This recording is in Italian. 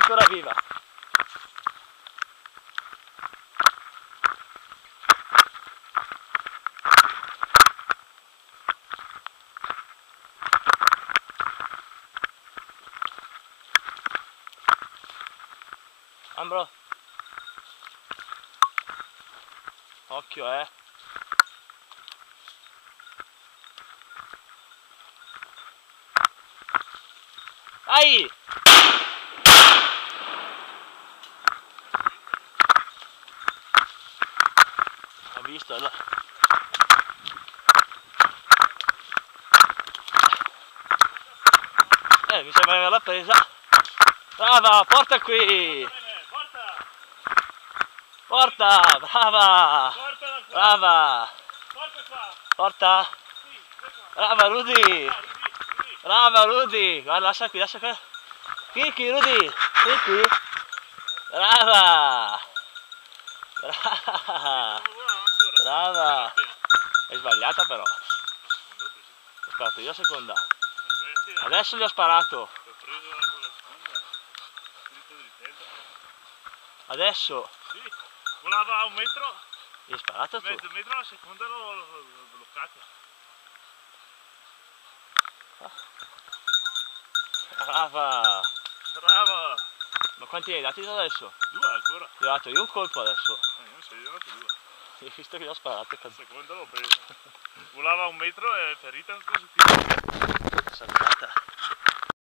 ancora viva. Ambro, occhio Dai! Ho visto, allora. Mi sembra di averla presa. Brava, porta qui! Porta, brava! Brava! Porta! Brava Rudy! Brava Rudy! Guarda, lascia qui, lascia qui! Vieni qui Rudy! Vieni qui! Brava! Brava! Brava! È sbagliata però. Ho sparato io a seconda. Adesso gli ho sparato. Adesso. Sì, volava a un metro. Gli hai sparato tu? Mezzo metro alla seconda l'ho bloccato. Brava! Brava! Ma quanti ne hai dati adesso? 2 ancora. Gli ho dato io un colpo adesso. Non so, io ho dato 2. Hai visto che gli ho sparato? La seconda l'ho presa. Volava a un metro e ferita così. Saltata.